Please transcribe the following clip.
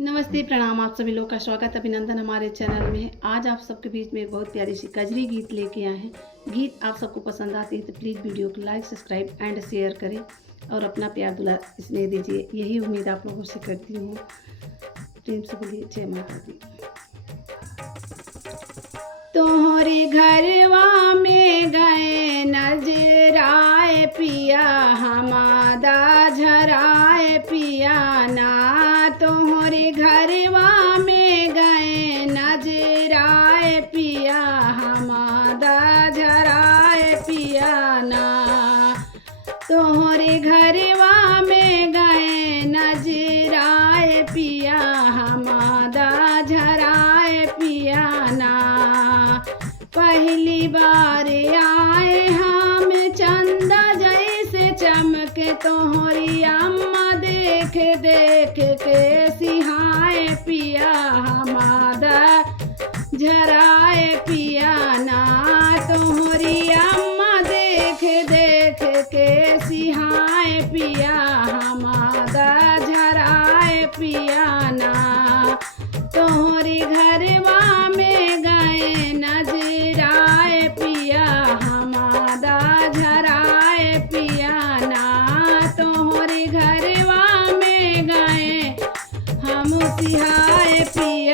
नमस्ते, प्रणाम। आप सभी लोग का स्वागत अभिनंदन हमारे चैनल में है। आज आप सबके बीच में एक बहुत प्यारी सी कजरी गीत लेके आए हैं। गीत आप सबको पसंद आती है तो प्लीज़ वीडियो को लाइक, सब्सक्राइब एंड शेयर करें और अपना प्यार दुलार स्नेह दीजिए। यही उम्मीद आप लोगों से करती हूँ। प्रेम से बोलिए जय माता दी। तोहरे घरवा में गए नजराए पिया, हमादा झराए पिया ना। तोहरे घरवा में गए नजराए पिया, हमादा झराए पिया ना। तोहरे घरवा में गए नजराए पिया, हमादा झराए पिया ना। पहली बार आए हम चंदा जैसे चमके, तोहरी अम्मा देख देख के सिहाए पिया, हमादा झराए पिया ना। तोहरी अम्मा देख देख के सिहाए पिया, हमादा झराए पिया ना। तोहरी घरवा में गए नजराए पिया, हमादा झराए पिया ना। तोहरी घरवा में गए हम सिहाए पिया।